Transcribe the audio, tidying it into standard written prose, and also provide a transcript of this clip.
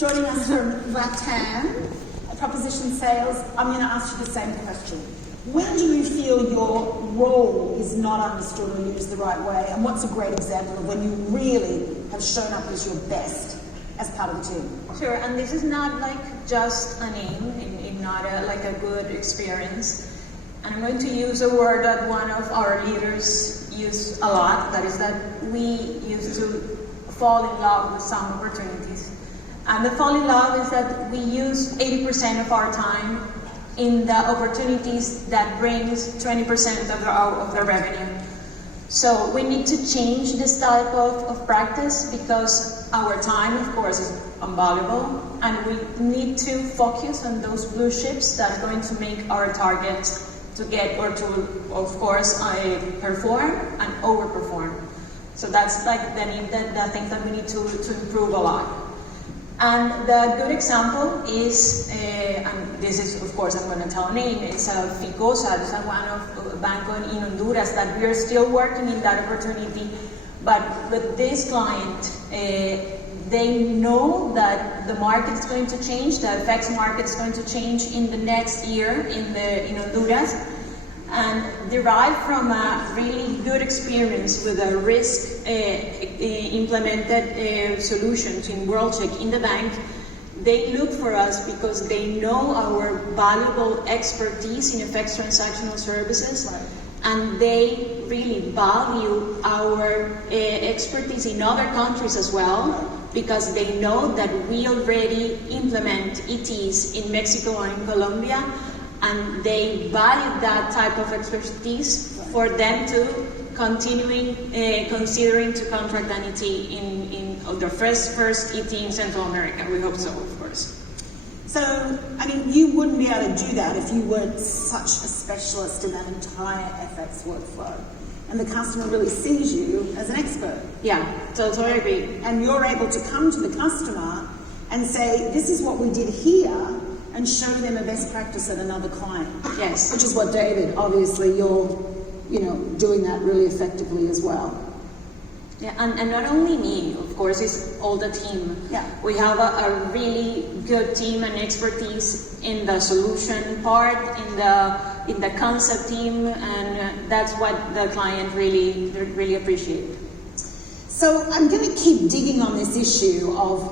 Joining us from Walton, Proposition Sales, I'm going to ask you the same question. When do you feel your role is not understood or used the right way? And what's a great example of when you really have shown up as your best as part of the team? Sure, and this is not like just a name, not like a good experience. And I'm going to use a word that one of our leaders use a lot, that is that we used to fall in love with some opportunities. And the fall in love is that we use 80% of our time in the opportunities that brings 20% of the revenue. So we need to change this type of practice because our time, of course, is invaluable, and we need to focus on those blue chips that are going to make our targets to get or to, of course, perform and overperform. So that's like the thing that we need to improve a lot. And the good example is, and this is, of course, I'm going to tell a name, it's Ficosa, it's one of a bank in Honduras that we are still working in that opportunity. But with this client, they know that the market is going to change, the FX market is going to change in the next year in Honduras, and derived from a really good experience with a risk implemented solutions in WorldCheck in the bank. They look for us because they know our valuable expertise in FX transactional services, right, and they really value our expertise in other countries as well, because they know that we already implement ETs in Mexico and in Colombia, and they value that type of expertise for them to continuing considering to contract an ET in the first ET in Central America. We hope so, of course. So, I mean, you wouldn't be able to do that if you weren't such a specialist in that entire FX workflow. And the customer really sees you as an expert. Yeah, totally agree. And you're able to come to the customer and say, this is what we did here, and show them a best practice at another client. Yes. Which is what David, obviously, you're doing that really effectively as well. Yeah, and not only me, of course, it's all the team. Yeah. We have a really good team and expertise in the solution part, in the concept team, and that's what the client really appreciates. So I'm going to keep digging on this issue of